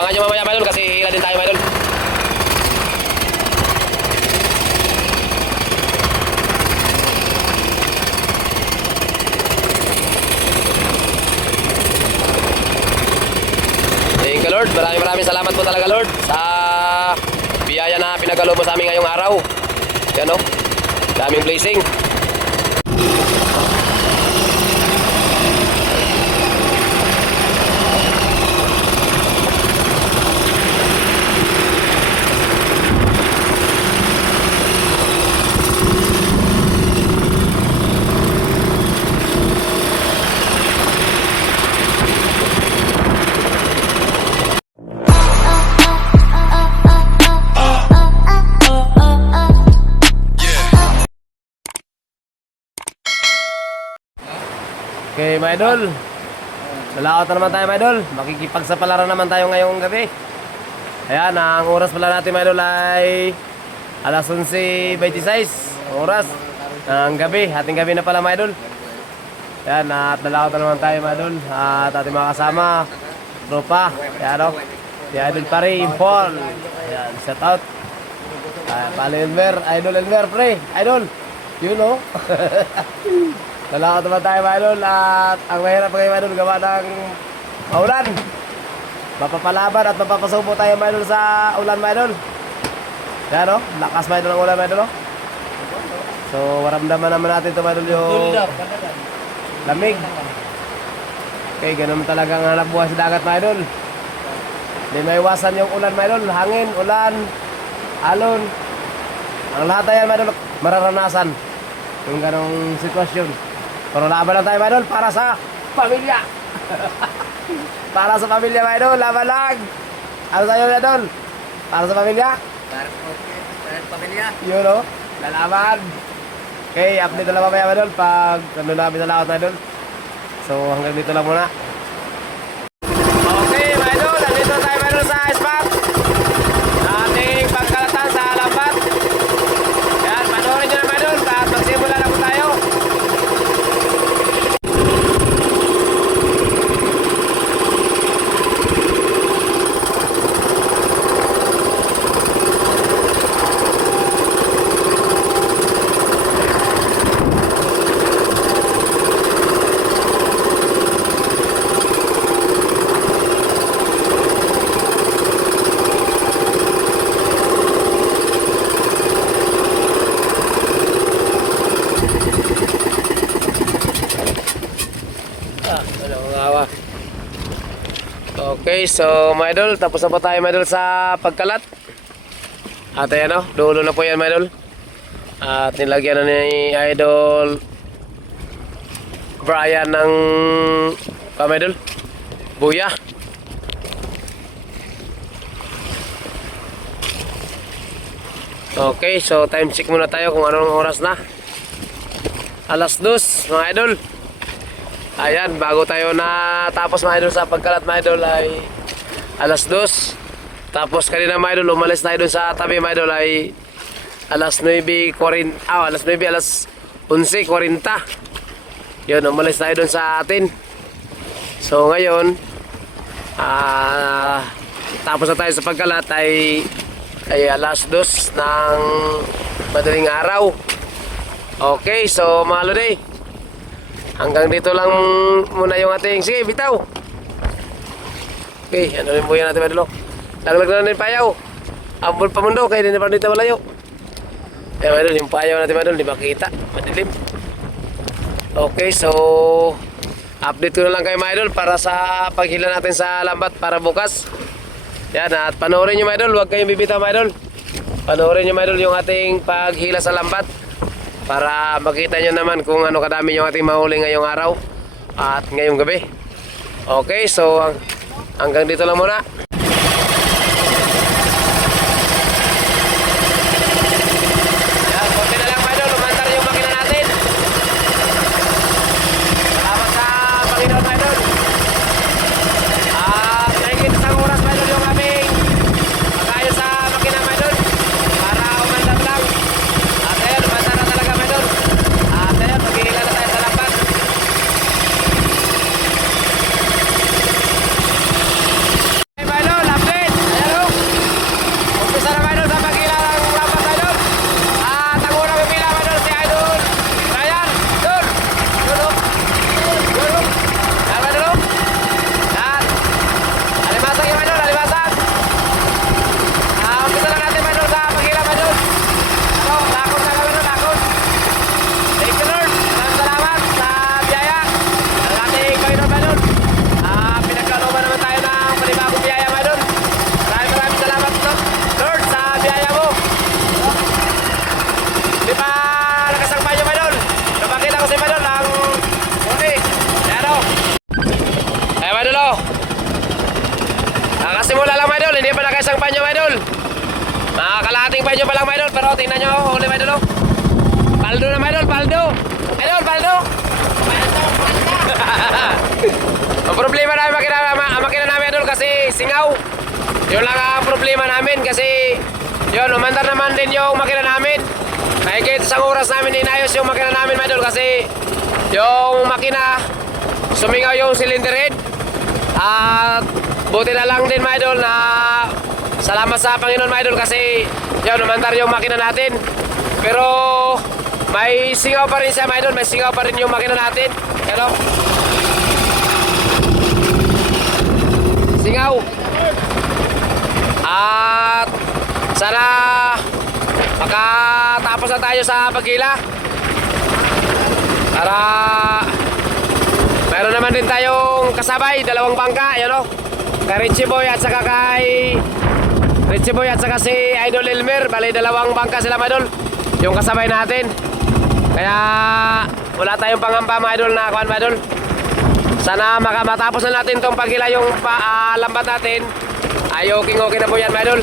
Abangan nyo mamaya mga idol kasi hila din tayo mga idol. Thank you Lord, maraming salamat po talaga Lord sa biyaya na pinagkaloob mo sa amin ngayong araw. Yan o, daming blessing. Okay, mga idol. Nalaot na naman tayo, mga idol. Makikipagsapalaran naman tayo ngayong gabi. Ayan, ang oras pala natin, mga idol, ay alas 11:26. Oras ng gabi. Ating gabi na pala, mga idol. Ayan, at nalaot na naman tayo, mga idol. At ating mga kasama, tropa. Ayan, o. Si Idol Pare, Impol. Ayan, shout out. Palo Elmer, Idol Elmer, pre. Idol, you know. Nalakot naman tayo mga idol at ang mahirap ngayon mga idol gawa ng maulan. Mapapalaban at mapapasubo tayo mga idol sa ulan mga idol. Yan o, lakas mga idol ang ulan mga idol o. So maramdaman naman natin ito mga idol yung lamig. Okay, ganun talagang hanap buhay sa dagat mga idol. Hindi maiwasan yung ulan mga idol, hangin, ulan, alon. Ang lahat na yan mga idol mararanasan yung ganong sitwasyon. Pero laban lang tayo mga idol para sa pamilya. Para sa pamilya mga idol, laban lang. Ano tayo mga idol? Para sa pamilya? Para sa pamilya. Yun o, lalaban. Okay, update na lang mamaya mga idol pag ano namin na laot mga idol. So hanggang dito lang muna. Okay mga idol, nandito tayo mga idol sa spot na ating pagkalatan sa lambat. Yan, panoorin nyo na mga idol at magsimula na po tayo. Okay, so mga idol, tapos na po tayo mga idol sa pagkalat. At ayan o, dulo na po yan mga idol. At nilagyan na ni Idol Brian ng mga idol, buya. Okay, so time check muna tayo kung anong oras na. Alas 2 mga idol. Ayan, bago tayo na tapos mga idol sa pagkalat mga idol ay alas 2. Tapos kanina mga idol, umalis tayo dun sa tabi mga idol ay alas 9:40, alas 9, alas 11:40. Yun, umalis tayo dun sa atin. So ngayon, tapos na tayo sa pagkalat ay alas 2 ng madaling araw. Okay, so mga lodi, hanggang dito lang muna yung ating, sige, bitaw. Okay, ano rin buhay natin madalo. Laglag na rin payaw. Ambol pa mundo, kaya din na pa dito malayo. Eh madalo, yung payaw natin madalo, di makita, madilim. Okay, so update ko na lang kayo mga idol para sa paghila natin sa lambat para bukas. Yan, at panoorin nyo mga idol, huwag kayong bibitaw mga idol. Panoorin nyo mga idol yung ating paghila sa lambat para makita nyo naman kung ano kadami yung ating mahuli ngayong araw at ngayong gabi. Okay, so hanggang dito lang muna. Yan, konti na lang mga idol, umantar yung makina natin. Salamat sa Panginoon mga idol. At nahigit isang oras mga idol yung aming pag-ayos sa makina mga idol para umandar lang. At ayun, umandar na talaga mga idol. At ayun, maghihila na tayo sa lambat. Okay mga idol, hindi pa nakaisang panyo, my idol. Kalahating panyo pa lang, my idol. Pero tingnan nyo, huli, my idol. Paldo na, my idol, paldo. Idol, paldo. Ang problema namin makina namin, idol, kasi singaw. Yun lang ang problema namin kasi yun, umandar naman din yung makina namin. Kahit isang oras namin inayos yung makina namin, my idol, kasi yung makina sumingaw yung cylinder head. At buti na lang din, my idol, na salamat sa Panginoon, my idol, kasi yun, umandar yung makina natin. Pero may singaw pa rin siya, my idol, may singaw pa rin yung makina natin. Ano? Singaw. At sana makatapos na tayo sa pagkila para meron naman din tayong kasabay, dalawang bangka, yan o, kay Richie Boy at saka kay Richie Boy at saka si Idol Elmer. Bali dalawang bangka sila, mga idol, yung kasabay natin, kaya wala tayong pangamba, mga idol, na kuhan, mga idol. Sana matapos na natin tong pagkila yung lambat natin. Ay okay na po yan, mga idol.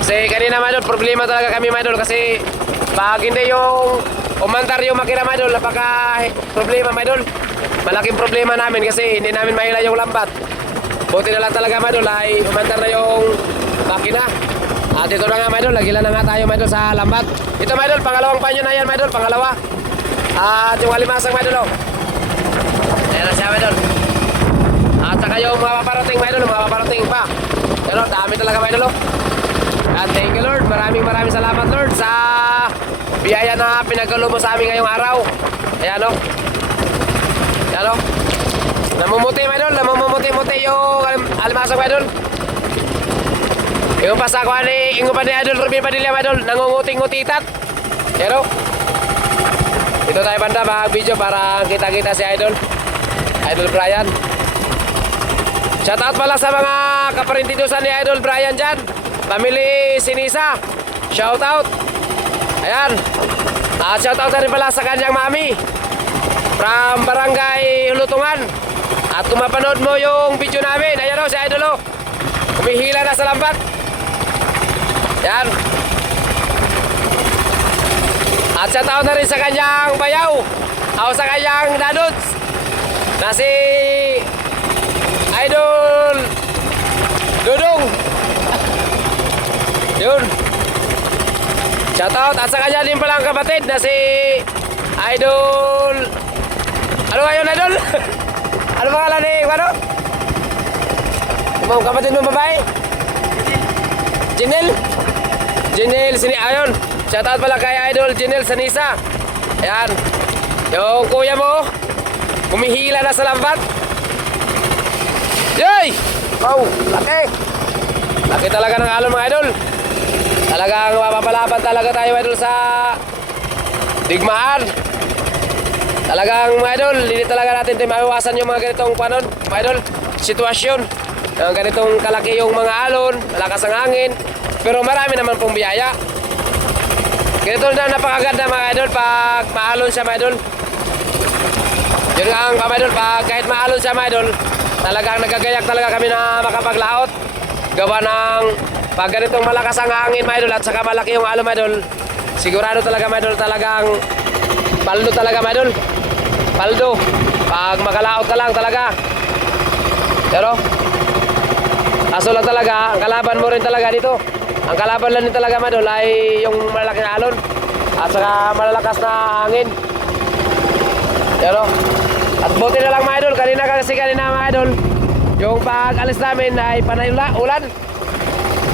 Kasi kanina, mga idol, problema talaga kami, mga idol, kasi pag hindi yung umandar yung makina, mga idol, napaka problema, mga idol. Malaking problema namin kasi hindi namin mahila yung lambat. Buti na lang talaga, mga idol, ay umandar na yung makina. At ito na nga, mga idol, nagila na nga tayo, mga idol, sa lambat. Ito, mga idol, pangalawang panyo na yan, mga idol, pangalawa. At yung alimasang, mga idol, oh. Ayan na siya, mga idol. At saka yung mga paparating, mga idol, mga paparating pa. Pero dami talaga, mga idol, oh. At thank you, Lord. Maraming salamat, Lord, sa biyaya na pinagkalubo sa amin ngayong araw. Ayan, oh. Ayan, oh. Namumuti, mga idol, namumuti-muti yung alimasang, mga idol. Yung pasakuan ni Ingo pa ni Idol Rubin Padilla, mga idol, nangunguting-ngutitat. Ayan, oh. Dito tayo banda mag-video para kita-kita si Idol Brian. Shoutout pala sa mga kaparintidusan ni Idol Brian dyan, Family Sinisa. Shoutout. Ayan. At shoutout na rin pala sa kanyang mami from Barangay Hulutungan. At kung mapanood mo yung video namin, ayan o, si Idol o, humihila na sa lambat. Ayan. At shoutout na rin sa kanyang bayaw o sa kanyang dadods na si Idol Dudong. Yun. Shoutout. At sa kanya din palang kapatid na si Idol, ano ngayon, Idol? Ano pangalan ni ano? Yung kapatid mo babae? Jinel sini ayon. Shoutout pala kay Idol Jinel Sanisa. Ayan. Yung kuya mo humihila na sa lambat. Yay! Wow, laki. Laki talaga ng alon, mga idol. Talagang mapapalaban talaga tayo, idol, sa digmaan. Talagang, mga idol, hindi talaga natin maiwasan yung mga ganitong panon, mga idol, sitwasyon. Yung ganitong kalaki yung mga alon, malakas ang hangin. Pero marami naman pong biyaya. Ganito na napakaganda, mga idol, pag maalon siya, mga idol. Yun nga ang, mga idol, pag kahit maalon siya, mga idol, talagang nagagayak talaga kami na makapaglaot. Gawa ng pag ganitong malakas ang hangin, mga idol, at saka malaki yung alon, mga idol, sigurado talaga, mga idol, talagang paldo talaga, mga idol. Paldo. Pag makalaot ka lang talaga. Pero aso lang talaga, ang kalaban mo rin talaga dito. Ang kalaban lang din talaga, mga idol, ay yung malaking alon at saka malalakas na hangin. Pero at buti na lang, mga idol, kanina, mga idol, yung pag-alis namin ay panay ulan.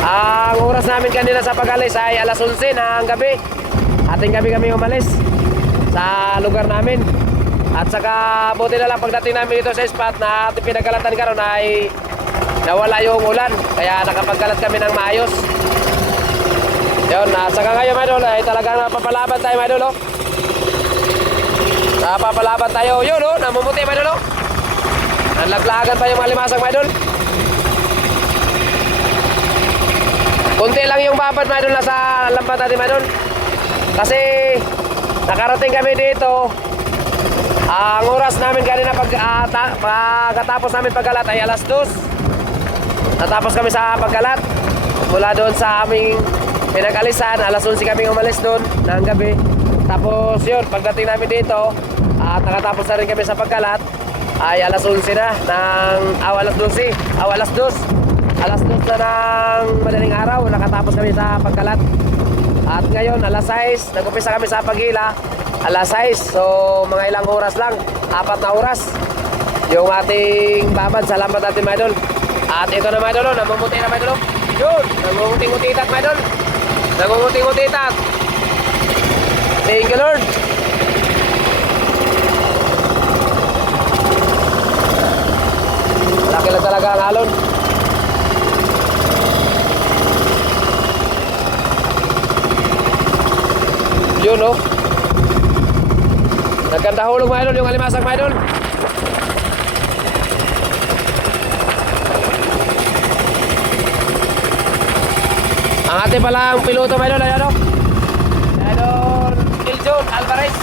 Ang oras namin kanina sa pag-alis ay alas 11 ng gabi. Ating gabi kami umalis sa lugar namin. At saka buti na lang pagdating namin dito sa spot na ating pinagkalatan karon ay nawala yung ulan. Kaya nakapagkalat kami ng maayos. Yun, at saka ngayon, mga idol, ay talagang napapalaban tayo, mga idol, oh. Napapalaban tayo, yun, oh, namumuti, mga idol, oh. Nanlaglagan pa yung mga limasang, mga idol. Kunti lang yung babad, mga idol, nasa lambat natin, mga idol. Kasi nakarating kami dito. Ang oras namin kanina pagkatapos namin pagkalat ay alas 2. natapos kami sa pagkalat. Mula doon sa aming pinag-alisan, alas 11 kami umalis doon ng gabi. Tapos yun, pagdating namin dito at nakatapos na rin kami sa pagkalat, ay alas 11 na ng alas 12, alas 2 na ng madaling araw, nakatapos kami sa pagkalat. At ngayon alas 6, nag-umpisa kami sa paghila alas 6, so mga ilang oras lang, 4 na oras yung ating babad sa lambat natin mga idol. At ito na mga idol, namumuti na mga idol. Yun, nangunguting-utitat mga idol, nangunguting-utitat. Thank you Lord. Laki lang talaga ang alon. Yun no. Nagkanta hulog mga idol, yung alimasag mga idol. Ang ating palang piloto mga idol, ayan o. Idol Iljon Alvarez.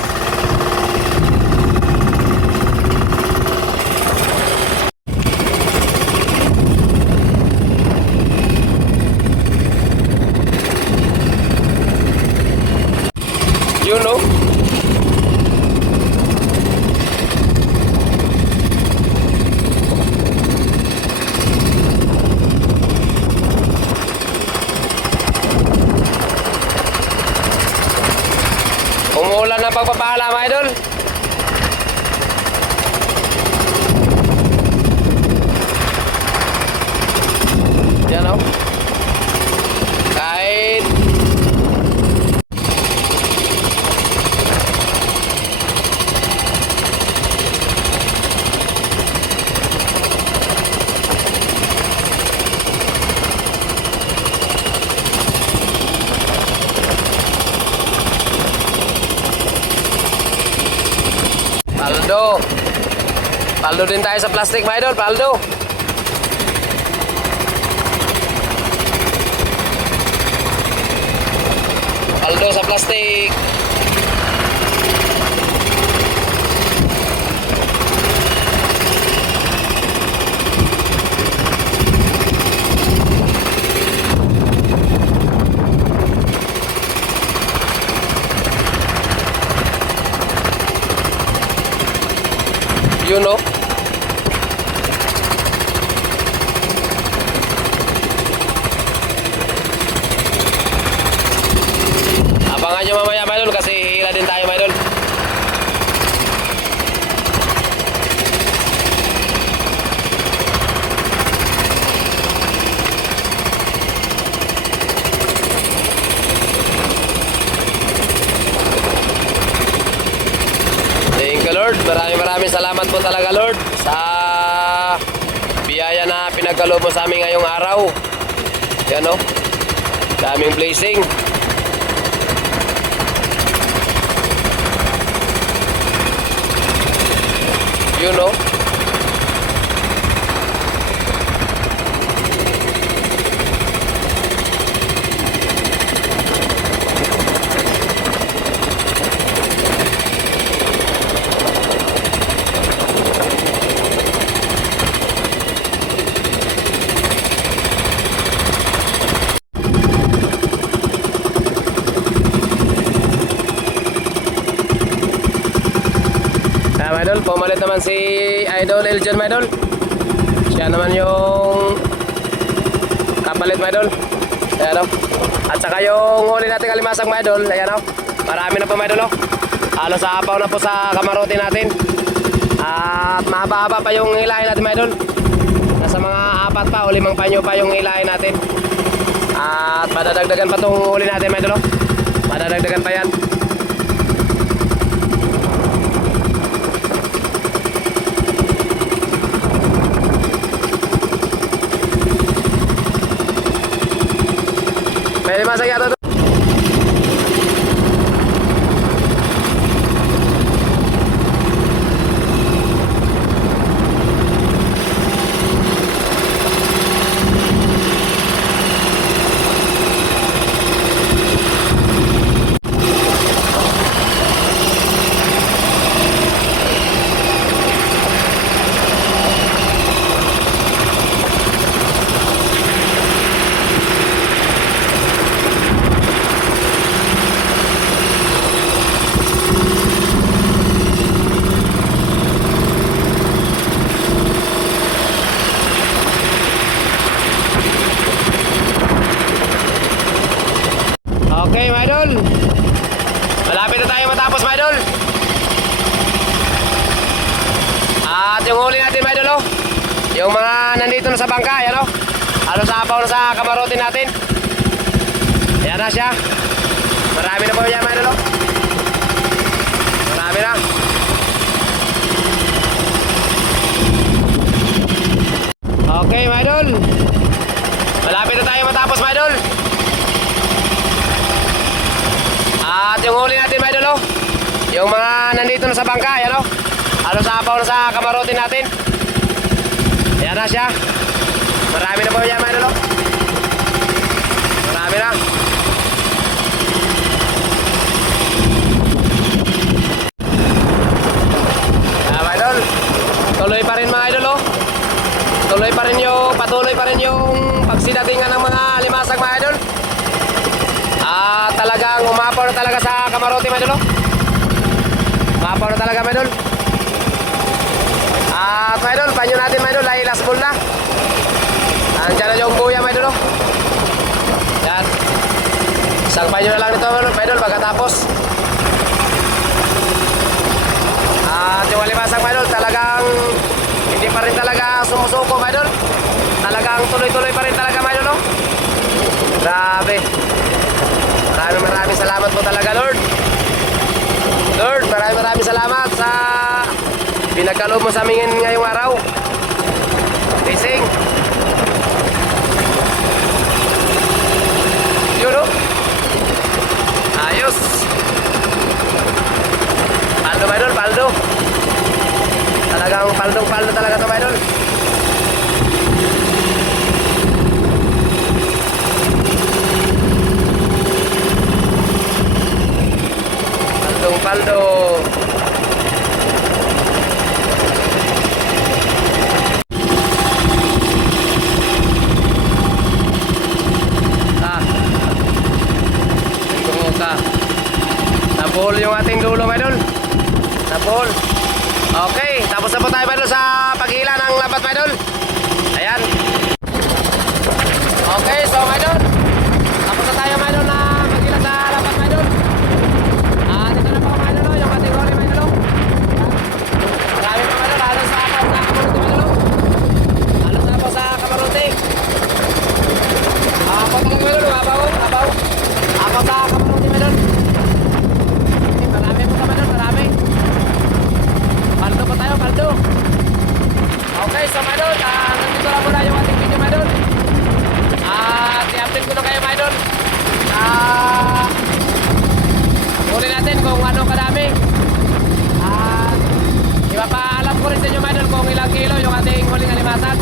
Yun no. Umuulan na pagpapala mga idol. Yan o. Kahit paldo. Paldo din tayo sa plastic mga idol, paldo. Paldo sa plastic. You know. Abangan nyo mamaya mga idol kasi hila din tayo mga idol. Thank you Lord, maraming salamat po talaga Lord sa biyaya na pinagkaloob mo sa amin ngayong araw. Yan o, daming blessing. Yun o. Idol, pumalit naman si Idol Eljon my idol. Siya naman yung kapalit my idol. Ayan o. At saka yung huli natin kalimasag my idol. Ayan o. Marami na po my idol o. Halos apaw na po sa kamarote natin. At mahaba-haba pa yung hilahin natin my idol. Nasa mga 4 pa o 5 panyo pa yung hilahin natin. At madadagdagan pa tong huli natin my idol o. Madadagdagan pa yan. Pwede masag yata to. yung huli natin mga idol, oh. Yung mga nandito na sa bangka, yan oh. Halos apaw na sa kamarote natin. Ayan na siya. Marami na po yan mga idol, oh. Marami na. Okay mga idol. Malapit na tayo matapos mga idol. At yung huli natin mga idol, oh. Yung mga nandito na sa bangka, yan oh. Halos apaw na sa kamarote natin. Ayan na siya. Marami na po yan mga idol, oh. Marami na. Mga idol, tuloy pa rin mga idol, oh. Patuloy pa rin yung pagsidatingan ng mga limasag mga idol. Talagang umapaw na talaga sa kamarote mga idol, oh. Umapaw na talaga mga idol. Mga idol, panyo natin mga idol ay last ball na. Andiyan na yung buya mga idol, oh. Yan. Isang panyo na lang nito mga idol pagkatapos. At yung limasag mga idol talagang hindi pa rin talaga sumusuko mga idol. Talagang tuloy-tuloy pa rin talaga mga idol, oh. Grabe. Maraming salamat po talaga Lord. Lord, maraming salamat sa pinagkaloob mo sa amin ngayong araw. Blessing. Yun, oh. Ayos. Paldo mga idol, paldo. Talagang paldong-paldo talaga ito mga idol. Paldong-paldo. Nabol yung ating dulo mga idol. Nabol. Okay, tapos na po tayo mga idol sa paghila ng lambat mga idol. Ayan. Okay, so mga idol, tapos na tayo mga idol na maghila sa lambat mga idol. Dito na po mga idol, yung ating huli mga idol. Marami po mga idol, halos sa kamarote mga idol. Halos na po sa kamarote. Apaw talaga mga idol, apaw sa kamarote mga idol. Marami po sa mga idol, marami. Paldo po tayo, paldo. Okay, so mga idol, nandito lang muna yung ating video mga idol. At i-update ko na kayo mga idol. Huli natin kung ano kadami. At ipapaalam ko rin sa inyo mga idol kung ilang kilo yung ating huling alimasag.